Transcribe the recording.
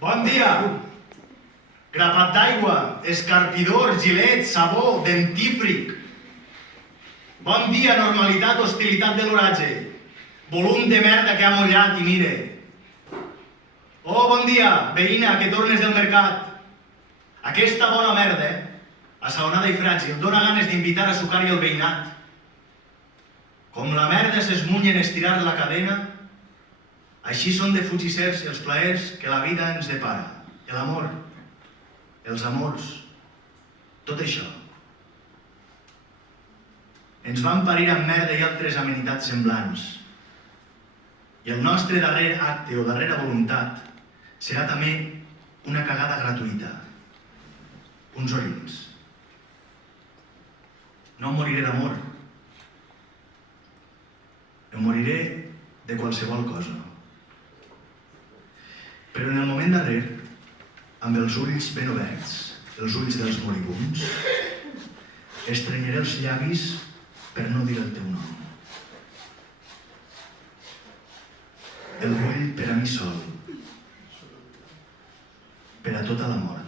Bon dia! Grapat d'aigua, escarpidor, gilet, sabó, dentífric. Bon dia, normalitat, hostilitat de l'oratge. Volum de merda que ha mullat i mire. Oh, bon dia, veïna, que tornes del mercat. Aquesta bona merda, assaonada i fràgil, dóna ganes d'invitar a sucar-hi el veïnat. Com la merda s'esmunya en estirar la cadena, així són de fugissers els plaers que la vida ens depara. L'amor, els amors, tot això. Ens van parir amb merda i altres amenitats semblants. I el nostre darrer acte o darrera voluntat serà també una cagada gratuïta. Uns orins. No em moriré d'amor. Em moriré de qualsevol cosa. Però en el moment darrer, amb els ulls ben oberts, els ulls dels moribunds, estrenyeré els llavis per no dir el teu nom. El vull per a mi sol, per a tota la mort.